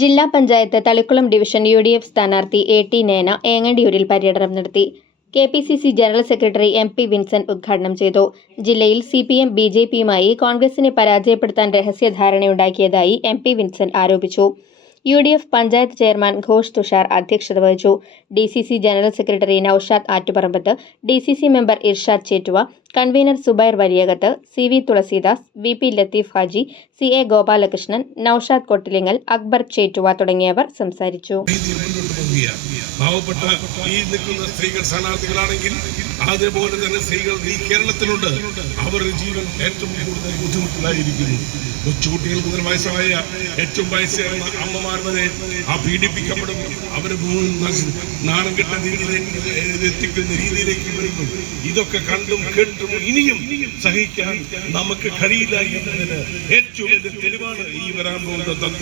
ജില്ലാ panchayat Thalikkulam division U D F സ്ഥാനാർത്ഥി A T Nena ഏങ്ങണ്ടിയൂരിൽ പര്യടനം നടത്തി. K P C C general secretary M P Vincent ഉദ്ഘാടനം ചെയ്തു. ജില്ലയിൽ C P M B J പിയുമായി കോൺഗ്രസിനെ പരാജയപ്പെടുത്താൻ രഹസ്യധാരണയുണ്ടാക്കിയതായി എം പി വിൻസെന്റ് ആരോപിച്ചു. U D F panchayat chairman Ghosh Thushar അധ്യക്ഷത വഹിച്ചു. D C C general secretary Noushad Attuparambath D C C member Irshad Chettuva convener Zubair Valiyakath C V Thulasidas V P Latheef Haji C A Gopalakrishnan Noushad Kottilingal Akbar Chettuva തുടങ്ങിയവർ സംസാരിച്ചു. പാവപ്പെട്ട ഈ നിൽക്കുന്ന സ്ത്രീകൾ സ്ഥാനാർത്ഥികളാണെങ്കിൽ അതേപോലെ തന്നെ സ്ത്രീകൾ ഈ കേരളത്തിലുണ്ട്. അവരുടെ ജീവൻ ഏറ്റവും കൂടുതൽ ബുദ്ധിമുട്ടിലായിരിക്കുന്നു. കൊച്ചുകുട്ടികൾ മുതൽ വയസ്സായ ഏറ്റവും വയസ്സായ അമ്മമാർ വരെ ആ പീഡിപ്പിക്കപ്പെടും. അവർ നാണം കെട്ട രീതിയിലേക്ക് എത്തിക്കുന്ന രീതിയിലേക്ക് വരുന്നു ഇതൊക്കെ കണ്ടും കേട്ടും ഇനിയും സഹിക്കാൻ നമുക്ക് കഴിയില്ല എന്നതിന് ഏറ്റവും വലിയ തെളിവാണ് ഈ വരാൻ പോകുന്ന തന്ത്രി.